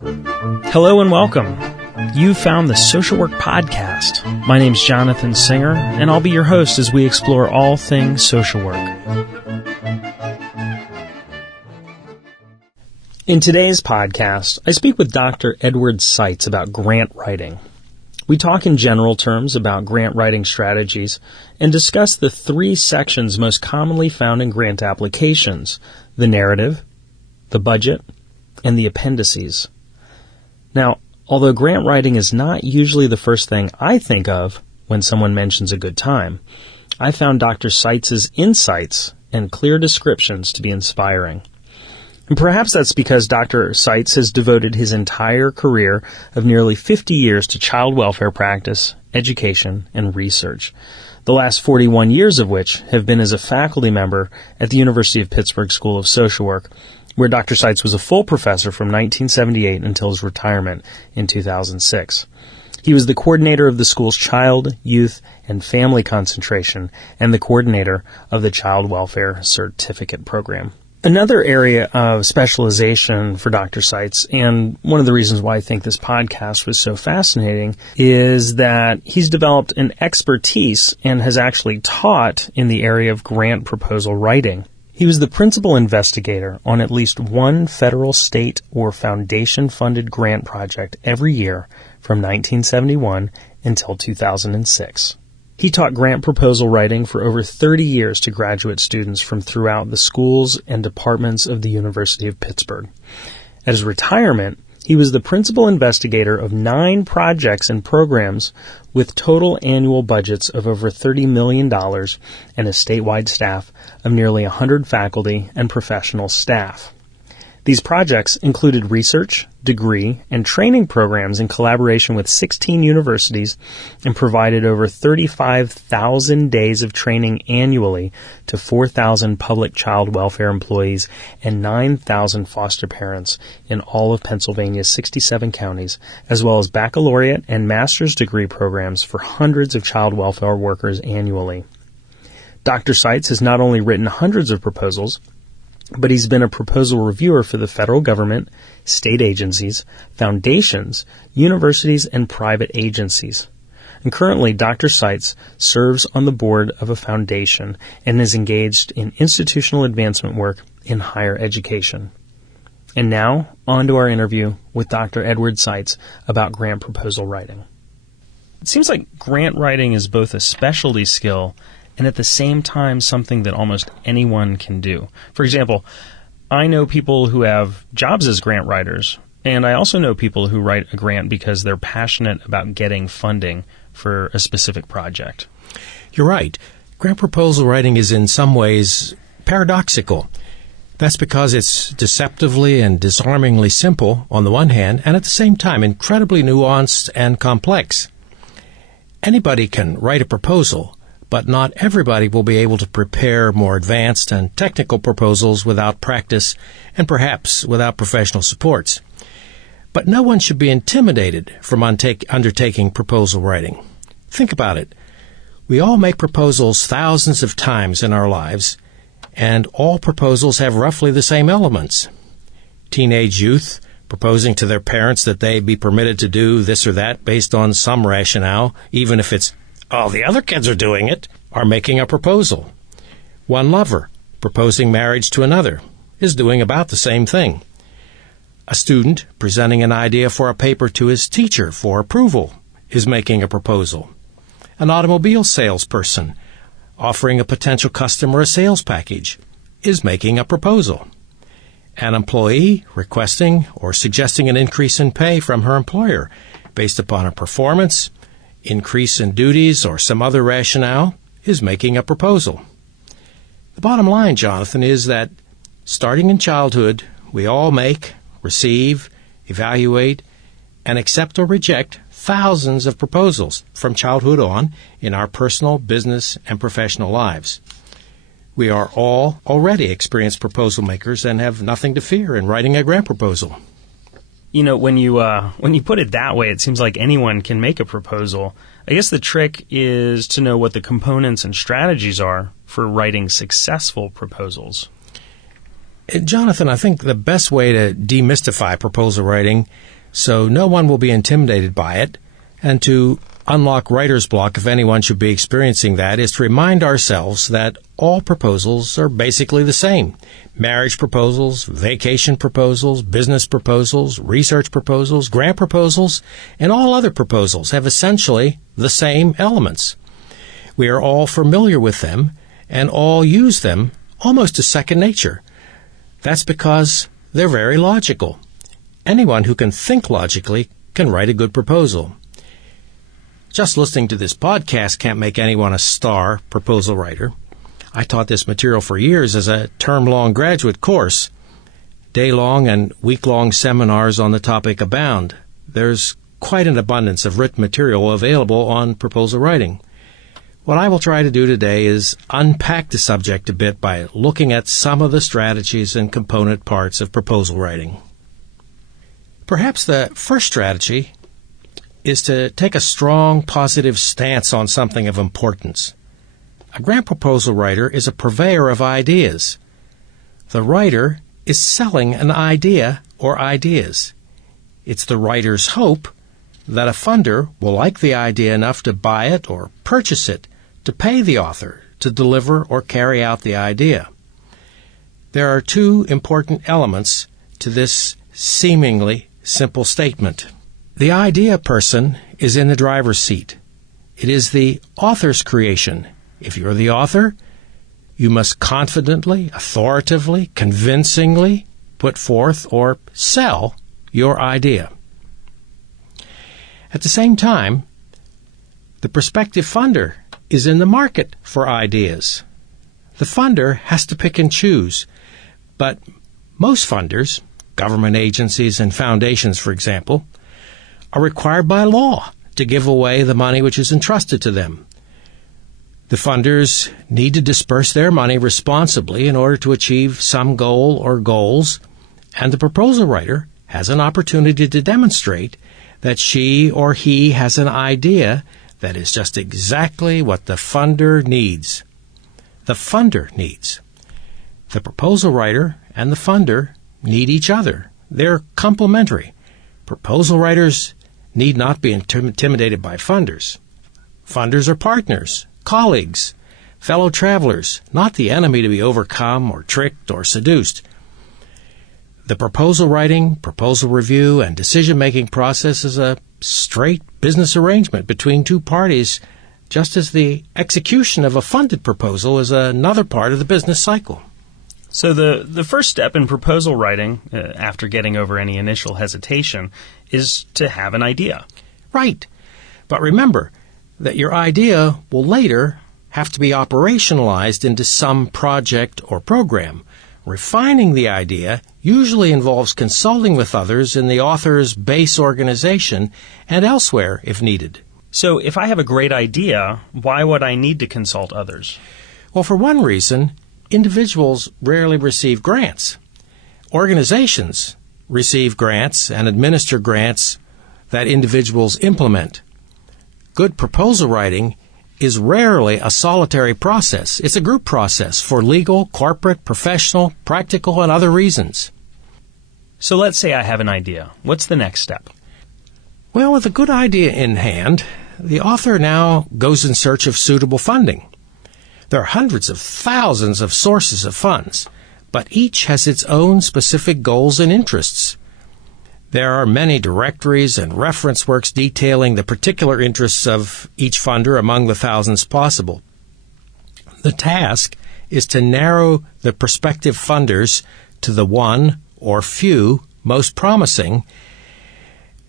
Hello and welcome. You found the Social Work Podcast. My name's Jonathan Singer, and I'll be your host as we explore all things social work. In today's podcast, I speak with Dr. Edward Seitz about grant writing. We talk in general terms about grant writing strategies and discuss the three sections most commonly found in grant applications: the narrative, the budget, and the appendices. Now, although grant writing is not usually the first thing I think of when someone mentions a good time, I found Dr. Seitz's insights and clear descriptions to be inspiring. And perhaps that's because Dr. Seitz has devoted his entire career of nearly 50 years to child welfare practice, education, and research, the last 41 years of which have been as a faculty member at the University of Pittsburgh School of Social Work, where Dr. Seitz was a full professor from 1978 until his retirement in 2006. He was the coordinator of the school's Child, Youth, and Family Concentration and the coordinator of the Child Welfare Certificate Program. Another area of specialization for Dr. Seitz, and one of the reasons why I think this podcast was so fascinating, is that he's developed an expertise and has actually taught in the area of grant proposal writing. He was the principal investigator on at least one federal, state, or foundation-funded grant project every year from 1971 until 2006. He taught grant proposal writing for over 30 years to graduate students from throughout the schools and departments of the University of Pittsburgh. At his retirement, he was the principal investigator of 9 projects and programs with total annual budgets of over $30 million and a statewide staff of nearly 100 faculty and professional staff. These projects included research, degree, and training programs in collaboration with 16 universities and provided over 35,000 days of training annually to 4,000 public child welfare employees and 9,000 foster parents in all of Pennsylvania's 67 counties, as well as baccalaureate and master's degree programs for hundreds of child welfare workers annually. Dr. Seitz has not only written hundreds of proposals, but he's been a proposal reviewer for the federal government, state agencies, foundations, universities, and private agencies. And currently, Dr. Seitz serves on the board of a foundation and is engaged in institutional advancement work in higher education. And now, on to our interview with Dr. Edward Seitz about grant proposal writing. It seems like grant writing is both a specialty skill and at the same time something that almost anyone can do. For example, I know people who have jobs as grant writers, and I also know people who write a grant because they're passionate about getting funding for a specific project. You're right. Grant proposal writing is in some ways paradoxical. That's because it's deceptively and disarmingly simple on the one hand, and at the same time incredibly nuanced and complex. Anybody can write a proposal, but not everybody will be able to prepare more advanced and technical proposals without practice and perhaps without professional supports. But no one should be intimidated from undertaking proposal writing. Think about it. We all make proposals thousands of times in our lives, and all proposals have roughly the same elements. Teenage youth proposing to their parents that they be permitted to do this or that based on some rationale, even if it's all the other kids are doing it, are making a proposal. One lover proposing marriage to another is doing about the same thing. A student presenting an idea for a paper to his teacher for approval is making a proposal. An automobile salesperson offering a potential customer a sales package is making a proposal. An employee requesting or suggesting an increase in pay from her employer based upon her performance, increase in duties, or some other rationale is making a proposal. The bottom line, Jonathan, is that starting in childhood, we all make, receive, evaluate, and accept or reject thousands of proposals from childhood on in our personal, business, and professional lives. We are all already experienced proposal makers and have nothing to fear in writing a grant proposal. You know, when you put it that way, it seems like anyone can make a proposal. I guess the trick is to know what the components and strategies are for writing successful proposals. Jonathan, I think the best way to demystify proposal writing so no one will be intimidated by it, and to unlock writer's block if anyone should be experiencing that, is to remind ourselves that all proposals are basically the same. Marriage proposals, vacation proposals, business proposals, research proposals, grant proposals, and all other proposals have essentially the same elements. We are all familiar with them and all use them almost as second nature. That's because they're very logical. Anyone who can think logically can write a good proposal. Just listening to this podcast can't make anyone a star proposal writer. I taught this material for years as a term-long graduate course. Day-long and week-long seminars on the topic abound. There's quite an abundance of written material available on proposal writing. What I will try to do today is unpack the subject a bit by looking at some of the strategies and component parts of proposal writing. Perhaps the first strategy is to take a strong, positive stance on something of importance. A grant proposal writer is a purveyor of ideas. The writer is selling an idea or ideas. It's the writer's hope that a funder will like the idea enough to buy it or purchase it, to pay the author to deliver or carry out the idea. There are two important elements to this seemingly simple statement. The idea person is in the driver's seat. It is the author's creation. If you're the author, you must confidently, authoritatively, convincingly put forth or sell your idea. At the same time, the prospective funder is in the market for ideas. The funder has to pick and choose, but most funders, government agencies and foundations, for example, are required by law to give away the money which is entrusted to them. The funders need to disperse their money responsibly in order to achieve some goal or goals, and the proposal writer has an opportunity to demonstrate that she or he has an idea that is just exactly what the funder needs. The funder needs. The proposal writer and the funder need each other. They're complementary. Proposal writers need not be intimidated by funders. Funders are partners, colleagues, fellow travelers, not the enemy to be overcome or tricked or seduced. The proposal writing, proposal review, and decision-making process is a straight business arrangement between two parties, just as the execution of a funded proposal is another part of the business cycle. So the first step in proposal writing, after getting over any initial hesitation, is to have an idea. Right. But remember that your idea will later have to be operationalized into some project or program. Refining the idea usually involves consulting with others in the author's base organization and elsewhere if needed. So if I have a great idea, why would I need to consult others? Well, for one reason, individuals rarely receive grants. Organizations receive grants and administer grants that individuals implement. Good proposal writing is rarely a solitary process. It's a group process for legal, corporate, professional, practical, and other reasons. So let's say I have an idea. What's the next step? Well, with a good idea in hand, the author now goes in search of suitable funding. There are hundreds of thousands of sources of funds, but each has its own specific goals and interests. There are many directories and reference works detailing the particular interests of each funder among the thousands possible. The task is to narrow the prospective funders to the one or few most promising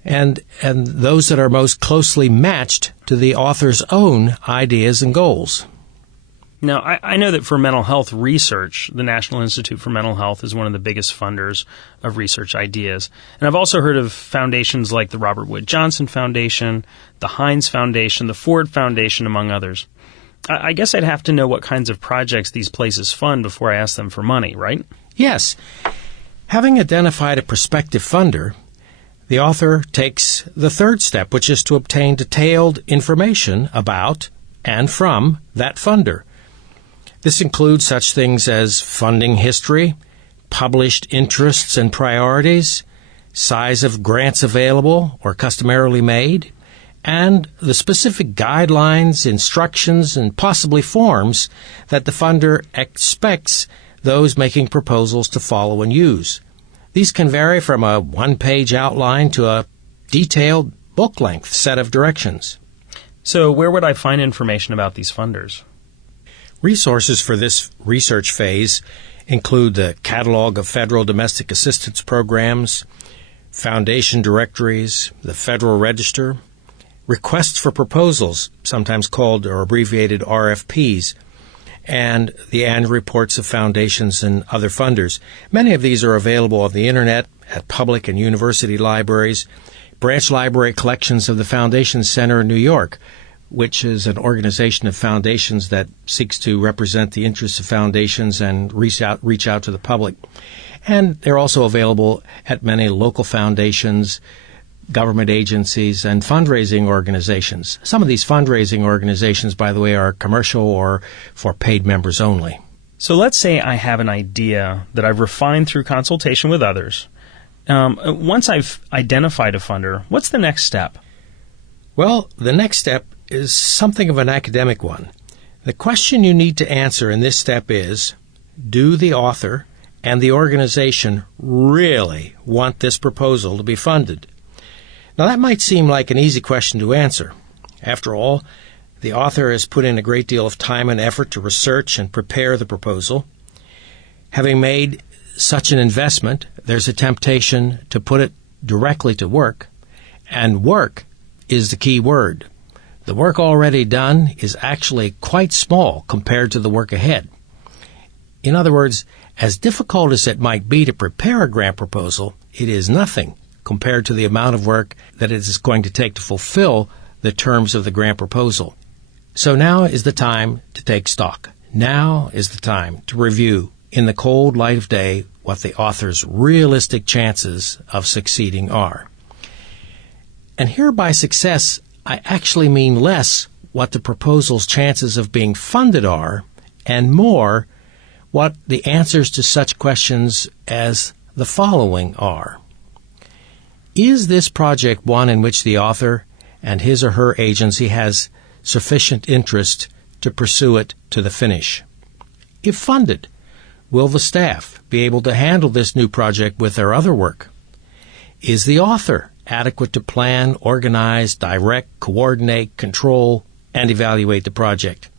and those that are most closely matched to the author's own ideas and goals. Now, I know that for mental health research, the National Institute for Mental Health is one of the biggest funders of research ideas. And I've also heard of foundations like the Robert Wood Johnson Foundation, the Heinz Foundation, the Ford Foundation, among others. I guess I'd have to know what kinds of projects these places fund before I ask them for money, right? Yes. Having identified a prospective funder, the author takes the third step, which is to obtain detailed information about and from that funder. This includes such things as funding history, published interests and priorities, size of grants available or customarily made, and the specific guidelines, instructions, and possibly forms that the funder expects those making proposals to follow and use. These can vary from a one-page outline to a detailed book-length set of directions. So where would I find information about these funders? Resources for this research phase include the Catalog of Federal Domestic Assistance Programs, Foundation Directories, the Federal Register, Requests for Proposals, sometimes called or abbreviated RFPs, and the annual reports of foundations and other funders. Many of these are available on the Internet at public and university libraries, branch library collections of the Foundation Center in New York, which is an organization of foundations that seeks to represent the interests of foundations and reach out to the public. And they're also available at many local foundations, government agencies, and fundraising organizations. Some of these fundraising organizations, by the way, are commercial or for paid members only. So let's say I have an idea that I've refined through consultation with others. Once I've identified a funder, what's the next step? Well, the next step is something of an academic one. The question you need to answer in this step is, do the author and the organization really want this proposal to be funded? Now, that might seem like an easy question to answer. After all, the author has put in a great deal of time and effort to research and prepare the proposal. Having made such an investment, there's a temptation to put it directly to work, and work is the key word. The work already done is actually quite small compared to the work ahead. In other words, as difficult as it might be to prepare a grant proposal, it is nothing compared to the amount of work that it is going to take to fulfill the terms of the grant proposal. So now is the time to take stock. Now is the time to review in the cold light of day what the author's realistic chances of succeeding are. And here by success, I actually mean less what the proposal's chances of being funded are, and more what the answers to such questions as the following are. Is this project one in which the author and his or her agency has sufficient interest to pursue it to the finish? If funded, will the staff be able to handle this new project with their other work? Is the author adequate to plan, organize, direct, coordinate, control, and evaluate the project?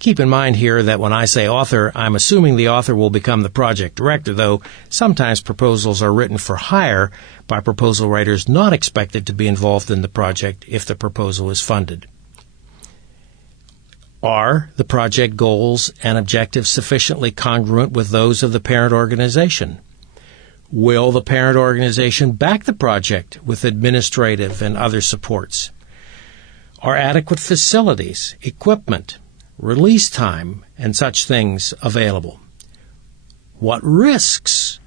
Keep in mind here that when I say author, I'm assuming the author will become the project director, though sometimes proposals are written for hire by proposal writers not expected to be involved in the project if the proposal is funded. Are the project goals and objectives sufficiently congruent with those of the parent organization? Will the parent organization back the project with administrative and other supports? Are adequate facilities, equipment, release time, and such things available? What risks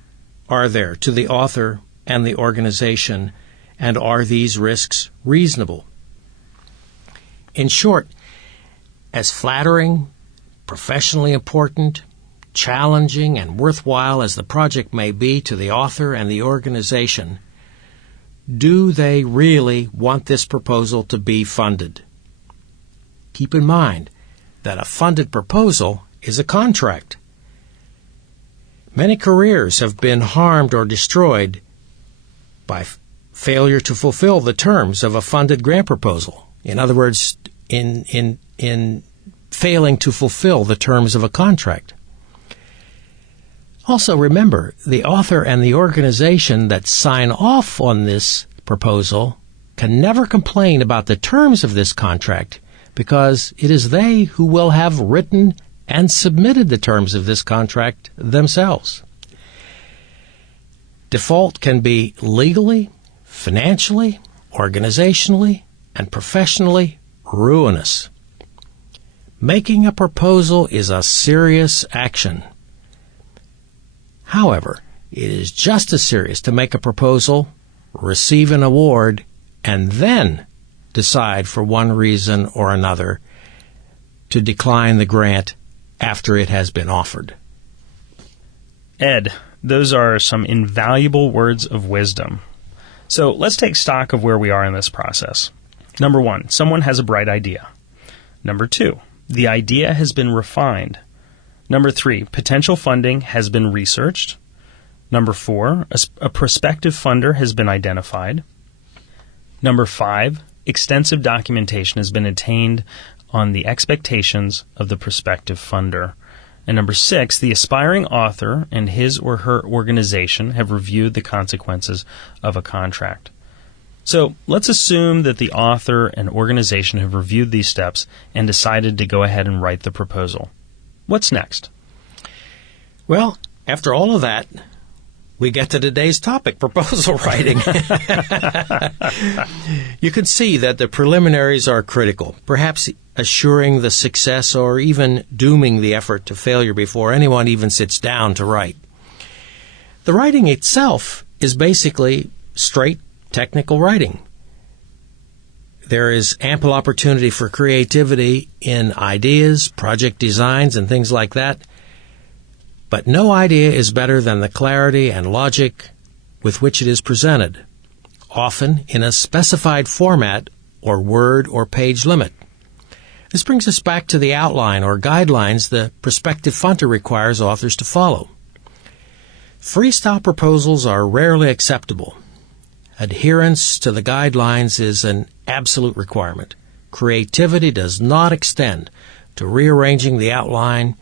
are there to the author and the organization, and are these risks reasonable? In short, as flattering, professionally important, challenging, and worthwhile as the project may be to the author and the organization, do they really want this proposal to be funded? Keep in mind that a funded proposal is a contract. Many careers have been harmed or destroyed by failure to fulfill the terms of a funded grant proposal. In other words, in failing to fulfill the terms of a contract. Also remember, the author and the organization that sign off on this proposal can never complain about the terms of this contract, because it is they who will have written and submitted the terms of this contract themselves. Default can be legally, financially, organizationally, and professionally ruinous. Making a proposal is a serious action. However, it is just as serious to make a proposal, receive an award, and then decide for one reason or another to decline the grant after it has been offered. Ed, Those are some invaluable words of wisdom. So let's take stock of where we are in this process. Number 1, someone has a bright idea. Number 2, the idea has been refined. Number 3, potential funding has been researched. Number 4, a prospective funder has been identified. Number 5, extensive documentation has been attained on the expectations of the prospective funder. And number 6, the aspiring author and his or her organization have reviewed the consequences of a contract. So let's assume that the author and organization have reviewed these steps and decided to go ahead and write the proposal. What's next? Well, after all of that, we get to today's topic, proposal writing. You can see that the preliminaries are critical, perhaps assuring the success or even dooming the effort to failure before anyone even sits down to write. The writing itself is basically straight technical writing. There is ample opportunity for creativity in ideas, project designs, and things like that. But no idea is better than the clarity and logic with which it is presented, often in a specified format or word or page limit. This brings us back to the outline or guidelines the prospective funder requires authors to follow. Freestyle proposals are rarely acceptable. Adherence to the guidelines is an absolute requirement. Creativity does not extend to rearranging the outline,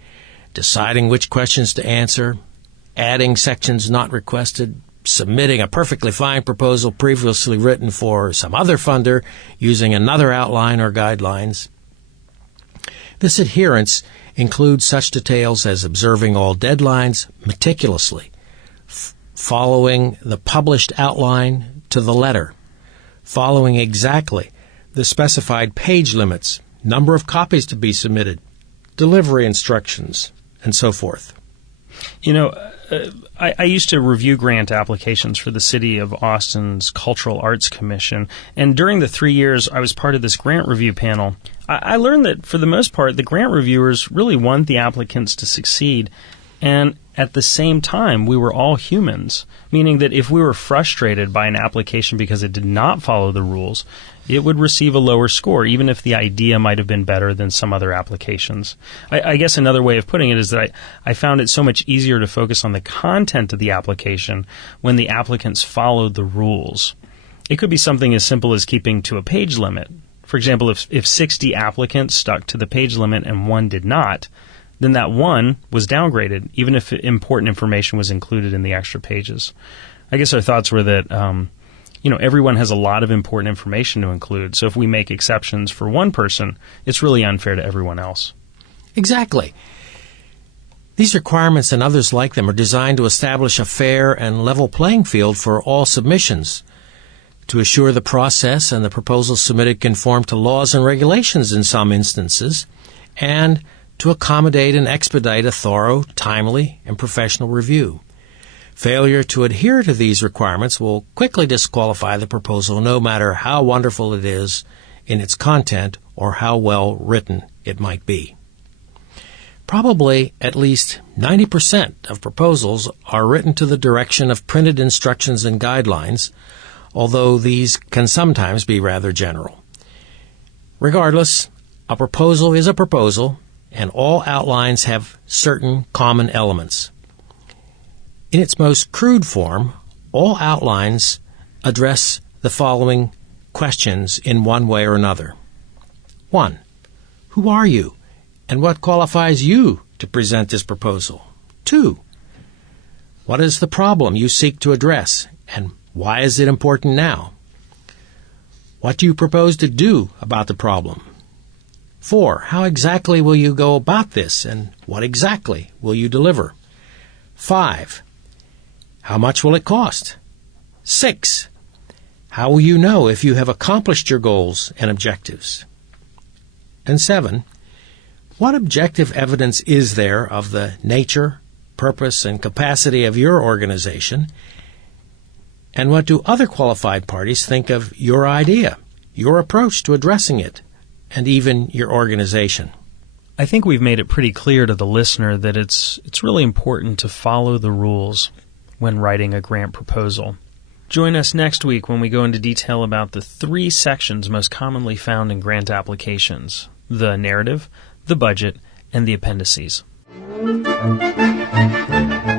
deciding which questions to answer, adding sections not requested, submitting a perfectly fine proposal previously written for some other funder using another outline or guidelines. This adherence includes such details as observing all deadlines meticulously, following the published outline to the letter, following exactly the specified page limits, number of copies to be submitted, delivery instructions, and so forth. You know, I used to review grant applications for the City of Austin's Cultural Arts Commission, and during the 3 years I was part of this grant review panel, I learned that for the most part the grant reviewers really want the applicants to succeed, and at the same time we were all humans, meaning that if we were frustrated by an application because it did not follow the rules, it would receive a lower score, even if the idea might have been better than some other applications. I guess another way of putting it is that I found it so much easier to focus on the content of the application when the applicants followed the rules. It could be something as simple as keeping to a page limit. For example, if 60 applicants stuck to the page limit and one did not, then that one was downgraded, even if important information was included in the extra pages. I guess our thoughts were that everyone has a lot of important information to include. So if we make exceptions for one person, it's really unfair to everyone else. Exactly. These requirements and others like them are designed to establish a fair and level playing field for all submissions, to assure the process and the proposals submitted conform to laws and regulations in some instances, and to accommodate and expedite a thorough, timely, and professional review. Failure to adhere to these requirements will quickly disqualify the proposal, no matter how wonderful it is in its content or how well written it might be. Probably at least 90% of proposals are written to the direction of printed instructions and guidelines, although these can sometimes be rather general. Regardless, a proposal is a proposal, and all outlines have certain common elements. In its most crude form, all outlines address the following questions in one way or another. 1. Who are you, and what qualifies you to present this proposal? 2. What is the problem you seek to address, and why is it important now? What do you propose to do about the problem? 4. How exactly will you go about this, and what exactly will you deliver? 5. How much will it cost? 6. How will you know if you have accomplished your goals and objectives? And 7. What objective evidence is there of the nature, purpose, and capacity of your organization? And what do other qualified parties think of your idea, your approach to addressing it, and even your organization? I think we've made it pretty clear to the listener that it's really important to follow the rules. when writing a grant proposal. Join us next week when we go into detail about the 3 sections most commonly found in grant applications: the narrative, the budget, and the appendices.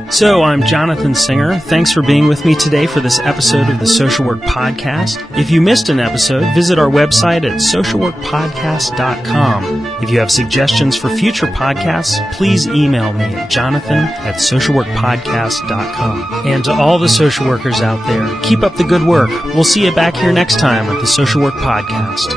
So, I'm Jonathan Singer. Thanks for being with me today for this episode of the Social Work Podcast. If you missed an episode, visit our website at socialworkpodcast.com. If you have suggestions for future podcasts, please email me at jonathan@socialworkpodcast.com. And to all the social workers out there, keep up the good work. We'll see you back here next time at the Social Work Podcast.